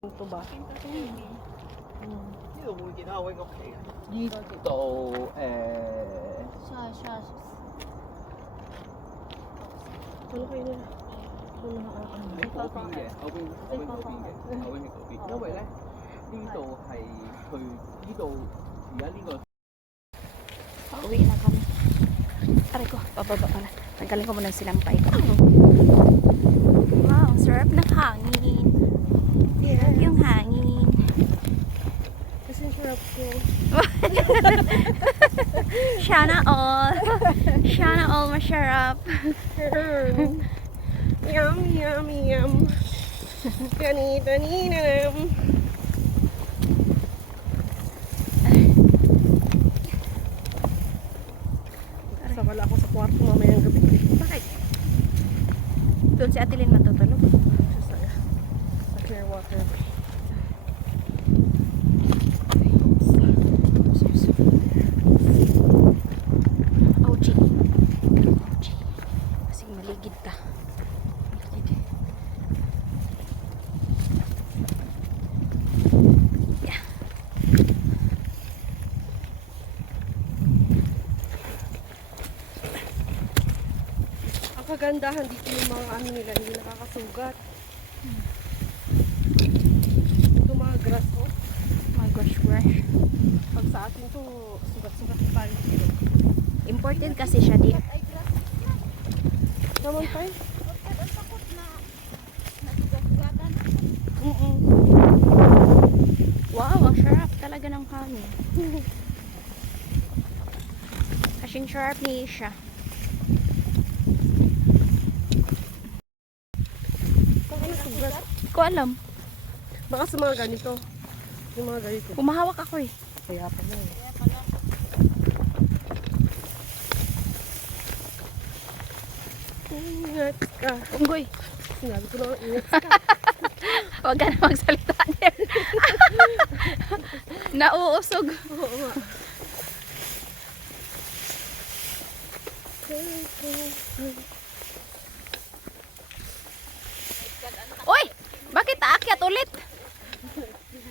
Ito ba? Dito mo ginawin okay. Dito, siya. Wala kayo nila. Wala ka ano. 你嗰邊嘅，我邊嗰邊嘅，我邊嗰邊。因為咧呢度係去呢度而家呢個。 Pauwi na kami. Aray ko, pababa pala. Tanggalin ko muna yung silampay ko. Wow, ang sarap ng hangin. Sarap yung hangin. Kasi yung sarap ko. Sana all. Sana all masarap. Yum, yum, yum. Ganito, ninanam. Sa wala ako sa kwarto mamayang gabi. Bakit? Doon si Ate Lynn matutulog. Sa clear water. OG. Kasi maligid ka. Maligid. Yeah. Ang kagandahan dito yung mga ano nila, hindi nakakasugat. Ito mga grass ko. My gosh, fresh. Pag sa atin to, sugat-sugat pa rin dito. Imported kasi siya din. Naman tayo? Wow, ang sharp talaga ng hangin. Kasing sharp ni siya. Baka nasugat. Hindi ko alam. Baka sa mga ganito. Yung mga ganito. Humahawak ako eh. Kaya pala eh. Ingat ka. Unggoy. Sinabi ko na ingat ka. Huwag ka na magsalita niya. Nauusog. Oo nga. Uy! Bakit aakyat ulit?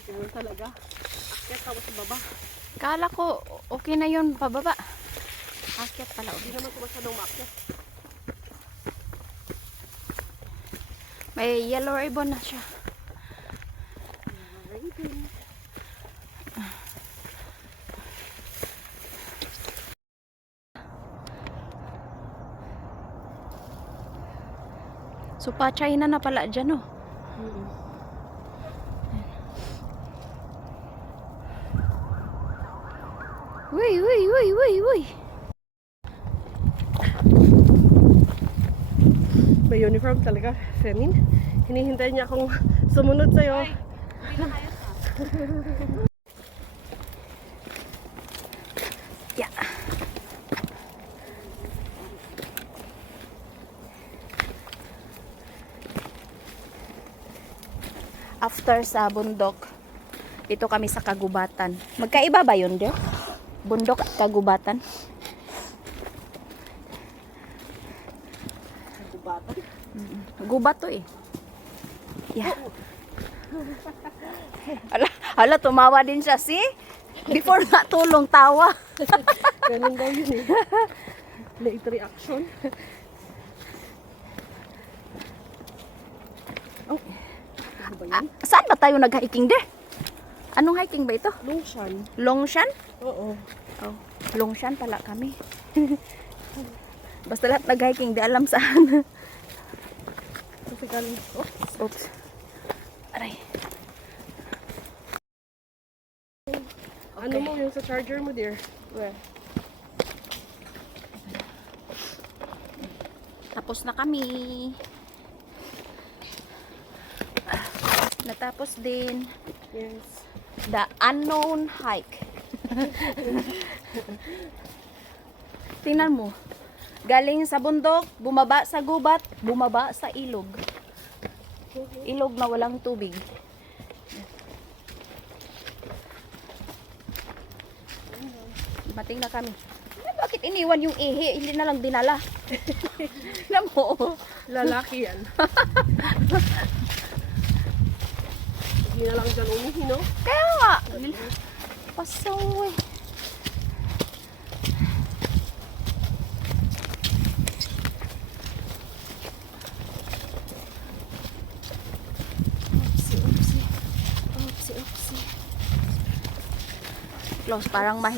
Ganun talaga. Akyat ako sa baba. Kala ko okay na yun pababa. Aakyat pala Hindi ulit. naman ko masyadong maakyat. May yellow ribbon na siya. So pa China na pala dyan oh. Uy. May uniform talaga. Femin. Hinihintay niya akong sumunod sa'yo. Yeah. After sa bundok, dito kami sa kagubatan. Magkaiba ba yun, dear? Bundok at kagubatan? Gubatan. Gubat to eh. Yeah. Hala, tumawa din siya. See? Before nga tulong, tawa. Ganun daw yun eh. Late reaction. Oh. Ano ba yun? Saan ba tayo nag-hiking, dear? Anong hiking ba ito? Lotion. Longshan? Oo. Oh, Longshan pala kami. Basta lahat nag-hiking, di alam saan. Kasi galing. Oh. Oops. Aray. Ano mo yung sa charger mo, dear? Where? Tapos na kami. Natapos din Yes. the unknown hike. Tingnan mo. Galing sa bundok, bumaba sa gubat, bumaba sa ilog. Ilog na walang tubig. Mating na kami. Bakit iniwan yung ihi? Hindi na lang dinala. Alam mo. Lalaki yan. Hindi na lang dyan umihi, no? Kaya nga. Pasaw eh. Upsi. Close, parang mahirap.